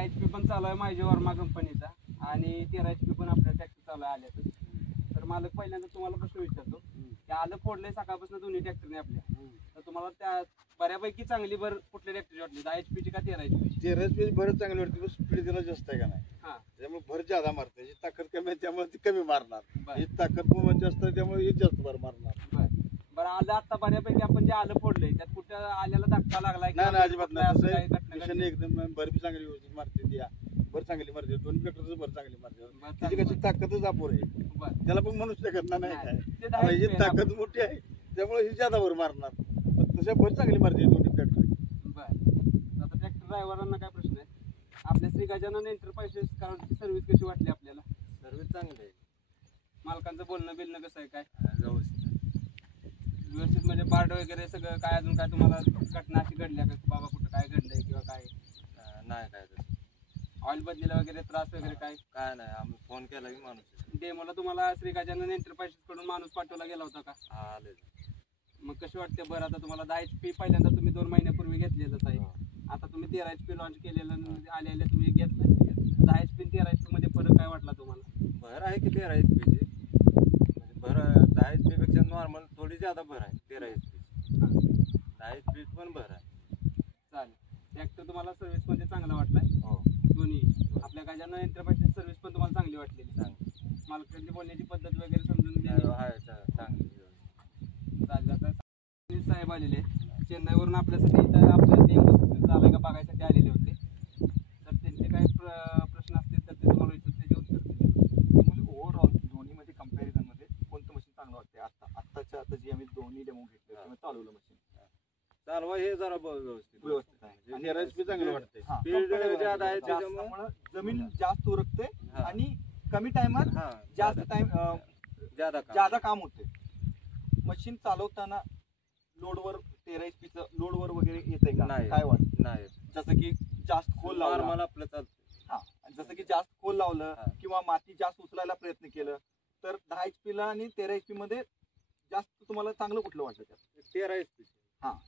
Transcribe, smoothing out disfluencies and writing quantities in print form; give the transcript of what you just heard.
HP पण चालू आहे माझ्या वर्मा कंपनीचा आणि 13 HP पण आपल्या ट्रॅक्टर चालू आहे आल्यातच. तर मालक पहिल्यांदा तुम्हाला प्रश्न विचारतो की आलं फोडलंय सकाळपासून दोन्ही ट्रॅक्टरने आपल्या, तर तुम्हाला त्या बऱ्यापैकी चांगली भर कुठल्या ट्रॅक्टरची वाटली, 10 HP ची का 13 HP ची? 13 HP भर चांगली वाटते, पण स्पीड त्याला जास्त आहे का नाही, हा त्यामुळे भर ज्यादा मारते. ही ताकद कमी आहे त्यामुळे ती कमी मारणार, बर ही ताकद पण जास्त आहे त्यामुळे ही जास्त भर मारणार. बर बरं आलं आता बऱ्यापैकी आपण जे आलं फोडलंय त्यात कुठं आल्याला धक्का लागलाय नाही नाही अजिबात नाही. असं तसं काही घटना मिशन घडली? एकदम भर बी चांगली व्यवस्थित मारते ती, भर चांगली मारते, दोन्ही ट्रॅक्टरचं भर चांगली मारते. बरं, त्याची कशी चांगलं. ताकदच अपुर आहे, बरं त्याला पण म्हणू शकत नाही नाही, काय. ते 10 आता ही HP आहे ताकद मोठी आहे त्यामुळे ही ज्यादा भर मारणार, पण तशा भर चांगली मारते दोन्ही ट्रॅक्टर. बर आता ट्रॅक्टर ड्रायव्हरांना काय प्रश्न आहे, आपल्या श्री गजानन एंटरप्राइजेस कारची सर्व्हिस कशी वाटली आपल्याला? सर्विस चांगली आहे, मालकांचं बोलणं बिलणं कसं आहे, काय व्यवस्थित. व्यवस्थित म्हणजे पार्ट वगैरे सगळं काय, अजून काय तुम्हाला घटना अशी घडल्या का बाबा कुठं काय घडलंय किंवा काय नाही काय तसं ऑइल बदलीला वगैरे त्रास वगैरे काय? काय नाही, आम्ही फोन केला की माणूस येतो. डेमोला तुम्हाला श्री गजानन एंटरप्राइजेस कडून माणूस पाठवला गेला होता का? हा आले. मग कशी वाटते बरं, आता तुम्हाला 10 HP पहिल्यांदा तुम्ही 2 महिन्यापूर्वी घेतलेलंच आहे, आता तुम्ही 13 HP लॉन्च केलेलं आले तुम्ही घेतलं, 10 HP आणि 13 HP मध्ये फरक काय वाटला तुम्हाला? भर आहे की 13 HP ची, म्हणजे भर 10 HP पेक्षा नॉर्मल थोडी ज्यादा भर आहे 13 HP. 10 HP पण भर आहे. चालेल, ट्रॅक्टर तुम्हाला सर्व्हिस मध्ये चांगला वाटलाय? हो दोन्ही आपल्या गजानन एंटरप्राइजेस सर्व्हिस पण तुम्हाला चांगली वाटलेली? चांगली मालकांची बोलण्याची पद्धत वगैरे समजून घ्या. आहे चांगली. चालेल, आता साहेब आलेले चेन्नईवरून आपल्यासाठी इथं आपलं डेमो सक्सेस झालाय का बघायसाठी आलेले होते, तर त्यांचे काही प्रश्न असतील तर ते तुम्हाला विचारतो, त्याचे उत्तर द्या. म्हणजे ओव्हरऑल दोन्हीमध्ये कंपॅरिझनमध्ये कोणतं मशीन चांगलं वाटते? आता जी आम्ही दोन्ही डेमो घेतले किंवा चालवलं मशीन चालवा हे जरा व्यवस्थित आहे. आणि RSP चांगलं वाटते. हा, स्पीड compare ज्यादा आहे जास्त त्याच्यामुळे त्यामुळं जमीन जास्त उरकते हा. आणि कमी टाइमात हा जास्त टाइम ज्यादा काम होते. मशीन चालवताना लोडवर 13 HP चं लोडवर वगैरे येते का? नाही. काय वाटत? नाही, जसं की जास्त खोल लावला, नॉर्मल आपलं चालतं. हा, जसं की जास्त खोल लावलं हा. किंवा माती जास्त उचलायला प्रयत्न केलं तर 10 HP ला आणि 13 HP मध्ये जास्त तुम्हाला चांगलं कुठलं वाटतं त्यात? 13 HP. हा